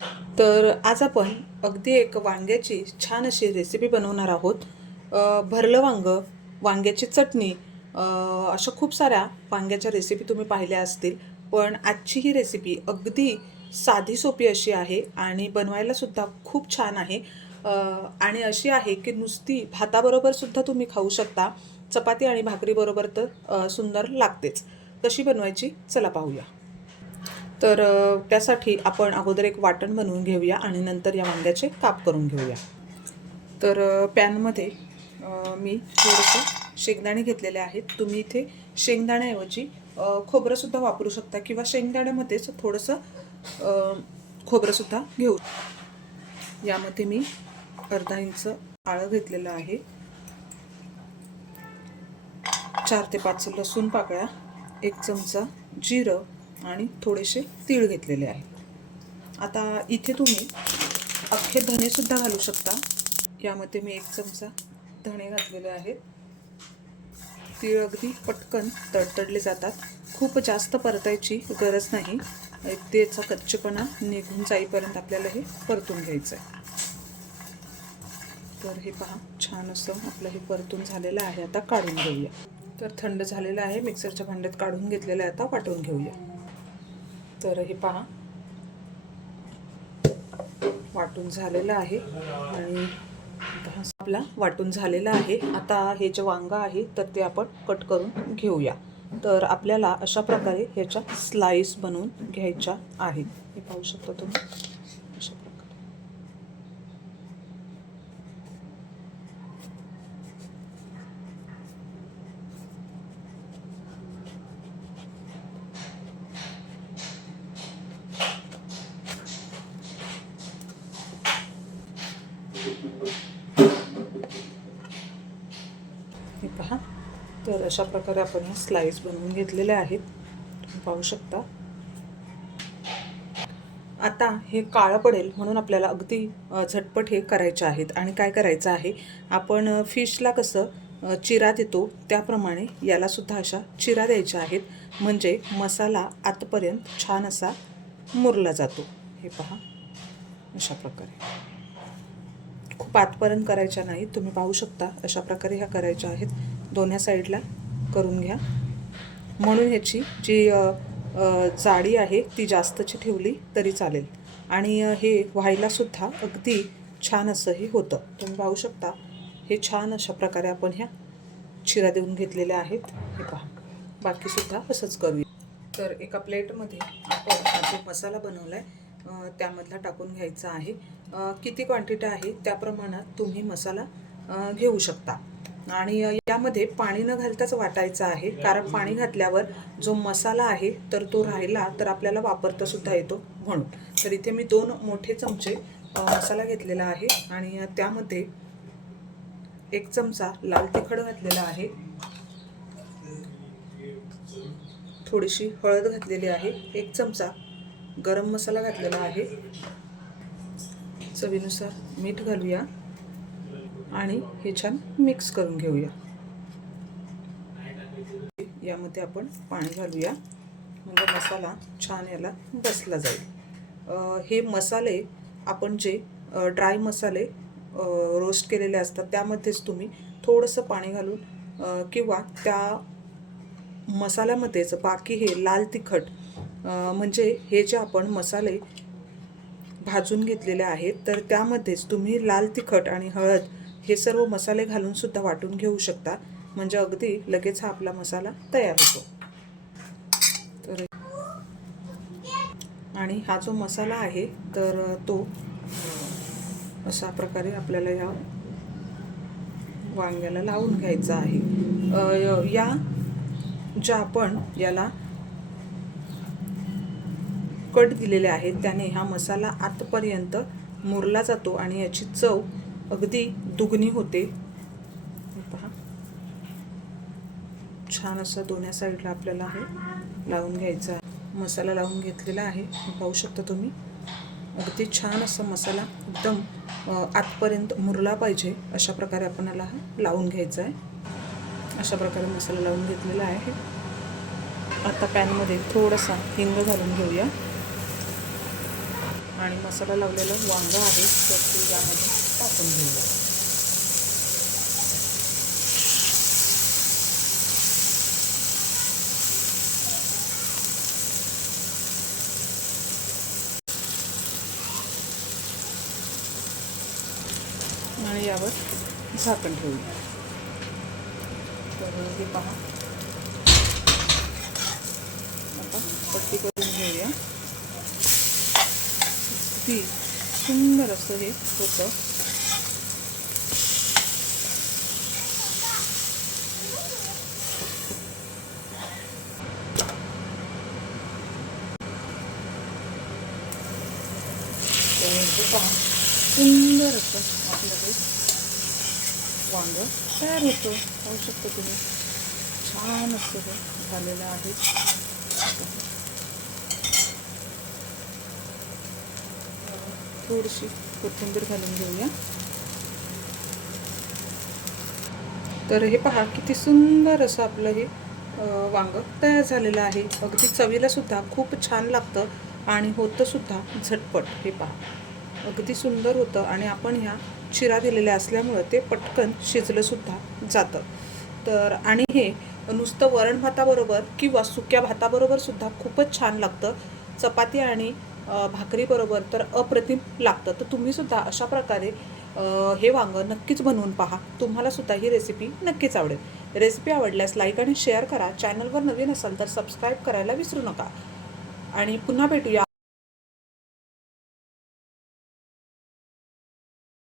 तर आज आपण अगदी एक वांग्याची छान अशी रेसिपी बनवणार आहोत. भरलं वांगं, वांग्याची चटणी, अशा खूप साऱ्या वांग्याच्या रेसिपी तुम्ही पाहिल्या असतील. पण आजची ही रेसिपी अगदी साधी सोपी अशी आहे आणि बनवायलासुद्धा खूप छान आहे. आणि अशी आहे की नुसती भाताबरोबरसुद्धा तुम्ही खाऊ शकता. चपाती आणि भाकरीबरोबर तर सुंदर लागतेच. कशी बनवायची चला पाहूया. तर त्यासाठी आपण अगोदर एक वाटण बनवून घेऊया आणि नंतर या वांग्याचे काप करून घेऊया. तर पॅनमध्ये मी थोडंसं शेंगदाणे घेतलेले आहेत. तुम्ही इथे शेंगदाण्याऐवजी खोबरंसुद्धा वापरू शकता किंवा शेंगदाण्यामध्येच थोडंसं खोबरंसुद्धा घेऊ. यामध्ये मी अर्धा इंच आलं घेतलेलं आहे, 4 ते 5 लसूण पाकळ्या, 1 चमचा जिरं आणि थोडेसे तीळ घेतलेले आहेत. आता इथे तुम्ही अख्खे धणेसुद्धा घालू शकता. यामध्ये मी 1 चमचा धणे घातलेले आहेत. तीळ अगदी पटकन तडतडले जातात. खूप जास्त परतायची गरज नाही. त्याचा कच्चेपणा निघून जाईपर्यंत आपल्याला हे परतून घ्यायचं आहे. तर हे पहा, छान असं आपलं हे परतून झालेलं आहे. आता काढून घेऊया. तर थंड झालेलं आहे, मिक्सरच्या भांड्यात काढून घेतलेलं आहे. आता वाटून घेऊया. तर हे पहा, वाटून झालेलं आहे आणि आपला वाटून झालेला आहे. आता हे जे वांगं आहे तर ते आपण कट करून घेऊया. तर आपल्याला अशा प्रकारे ह्याच्या स्लाइस बनवून घ्यायच्या आहेत. हे पाहू शकता तुम्ही अशा प्रकारे. हे पहा, तर अशा प्रकारे आपण हे स्लाइस बनवून घेतलेले आहेत. तुम्ही पाहू शकता. आता हे काळं पडेल म्हणून आपल्याला अगदी झटपट हे करायचे आहेत. आणि काय करायचं आहे, आपण फिशला कसं चिरा देतो त्याप्रमाणे यालासुद्धा अशा चिरा द्यायच्या आहेत. म्हणजे मसाला आतपर्यंत छान असा मुरला जातो. हे पहा, अशा प्रकारे. खूप आतपर्यंत करायच्या नाहीत. तुम्ही पाहू शकता अशा प्रकारे ह्या करायच्या आहेत. दोन्ही साईडला करून घ्या. म्हणून ह्याची जी जाडी आहे ती जास्तची ठेवली तरी चालेल. आणि हे व्हायलासुद्धा अगदी छान असं हे होतं. तुम्ही पाहू शकता हे छान अशा प्रकारे आपण ह्या चिरा देऊन घेतलेल्या आहेत. हे पहा, बाकीसुद्धा असंच करूया. तर एका प्लेटमध्ये आपण हा जो मसाला बनवला आहे त्यामधला टाकून घ्यायचा आहे. किती क्वांटिटी आहे त्या प्रमाणात तुम्ही मसाला घेऊ शकता. आणि यामध्ये पाणी न घालताच वाटायचं आहे, कारण पाणी घातल्यावर जो मसाला आहे तर तो राहिला तर आपल्याला वापरता सुद्धा येतो म्हणून. तर इथे मी 2 मोठे चमचे मसाला घेतलेला आहे आणि त्यामध्ये 1 चमचा लाल तिखट घातलेला आहे, थोडीशी हळद घातलेली आहे, 1 चमचा गरम मसाला घातलेला आहे, चवीनुसार मीठ घालूया आणि हे छान मिक्स करून घेऊया. यामध्ये आपण पाणी घालूया म्हणजे मसाला छान याला बसला जाईल. हे मसाले आपण जे ड्राय मसाले रोस्ट केलेले असतात त्यामध्येच तुम्ही थोडंसं पाणी घालून किंवा त्या मसाल्यामध्येच बाकी हे लाल तिखट म्हणजे हे जे आपण मसाले भाजून घेतलेले आहेत तर त्यामध्येच तुम्ही लाल तिखट आणि हळद हे सर्व मसाले घालून सुद्धा वाटून घेऊ शकता. म्हणजे अगदी लगेच हा आपला मसाला तयार होतो. तर आणि हा जो मसाला आहे तर तो अशा प्रकारे आपल्याला या वांग्याला लावून घ्यायचा आहे. या ज्या आपण याला कट दिलेले आहेत त्याने हा मसाला आतपर्यंत मुरला जातो आणि याची चव अगदी दुगणी होते. पहा, छान असं दोन्ही साईडला आपल्याला हे लावून घ्यायचं आहे. मसाला लावून घेतलेला आहे. पाहू शकता तुम्ही अगदी छान असा मसाला एकदम आतपर्यंत मुरला पाहिजे अशा प्रकारे आपण याला लावून घ्यायचा आहे. अशा प्रकारे मसाला लावून घेतलेला आहे. आता पॅनमध्ये थोडासा हिंग घालून घेऊया आणि मसाला लावलेलं वांगं आहे तर ते यामध्ये टाकून घेऊया. आणि यावर झाकण ठेवूया. तर हे पहा, आता पट्टी करून घेऊया. अगदी सुंदर असं हे होतं. हे पहा, सुंदर असं आपलं हे वांगं तयार होतं. पाहू शकता तुम्ही, छान असं हे झालेलं आहे. थोडीशी कोथिंबीर घालून घेऊया. तर हे पहा, किती सुंदर असं आपलं हे वांगं तयार झालेलं आहे. अगदी चवीला सुद्धा खूप छान लागतं आणि होतं सुद्धा झटपट. हे पहा, अगदी सुंदर होतं आणि आपण ह्या चिरा दिलेल्या असल्यामुळं ते पटकन शिजलं सुद्धा जातं. तर आणि हे नुसतं वरण भाताबरोबर किंवा सुक्या भाताबरोबर सुद्धा खूपच छान लागतं. चपाती आणि भाकरीबरोबर तर अप्रतिम लागतं. तर तुम्हीसुद्धा अशा प्रकारे हे वांगं नक्कीच बनवून पहा. तुम्हाला सुद्धा ही रेसिपी नक्कीच आवडेल. रेसिपी आवडल्यास लाईक आणि शेअर करा. चॅनलवर नवीन असाल तर सबस्क्राईब करायला विसरू नका. आणि पुन्हा भेटूया